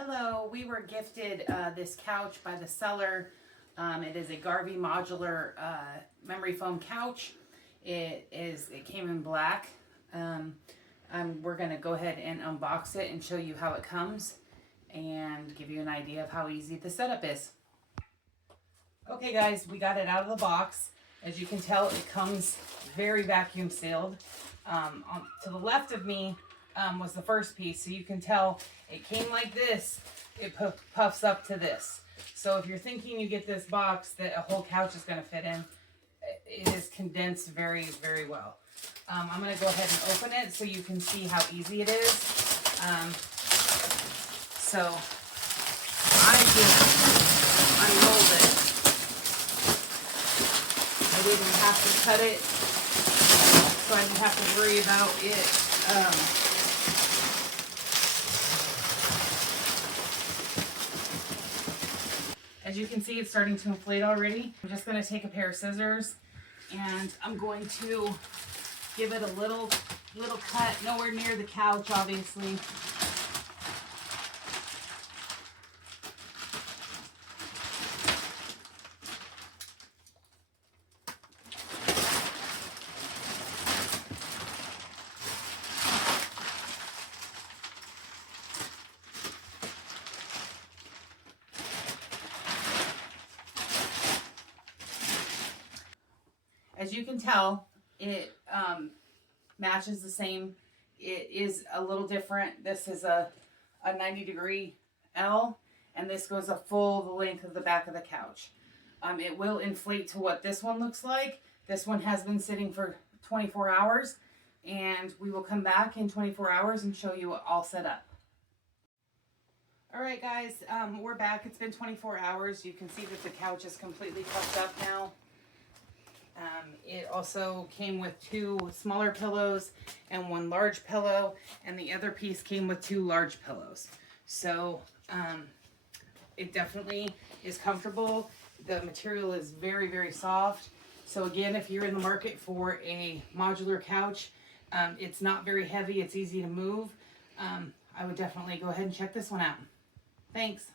Hello, we were gifted this couch by the seller. It is a Garvee modular memory foam couch. It came in black. We're going to go ahead and unbox it and show you how it comes and give you an idea of how easy the setup is. Okay guys, we got it out of the box. As you can tell, it comes very vacuum sealed. To the left of me was the first piece, so you can tell it came like this. It puffs up to this. So if you're thinking you get this box that a whole couch is going to fit in, it is condensed very, very well. I'm going to go ahead and open it so you can see how easy it is. So I just unrolled it. I didn't have to cut it, so I didn't have to worry about it. As you can see, it's starting to inflate already. I'm just going to take a pair of scissors and I'm going to give it a little cut, nowhere near the couch, obviously. As you can tell, it matches the same. It is a little different. This is a 90-degree L, and this goes a full the length of the back of the couch. It will inflate to what this one looks like. This one has been sitting for 24 hours, and we will come back in 24 hours and show you it all set up. All right, guys, we're back. It's been 24 hours. You can see that the couch is completely puffed up now. It also came with 2 smaller pillows and 1 large pillow, and the other piece came with 2 large pillows. So it definitely is comfortable. The material is very, very soft. So again, if you're in the market for a modular couch, it's not very heavy. It's easy to move. I would definitely go ahead and check this one out. Thanks.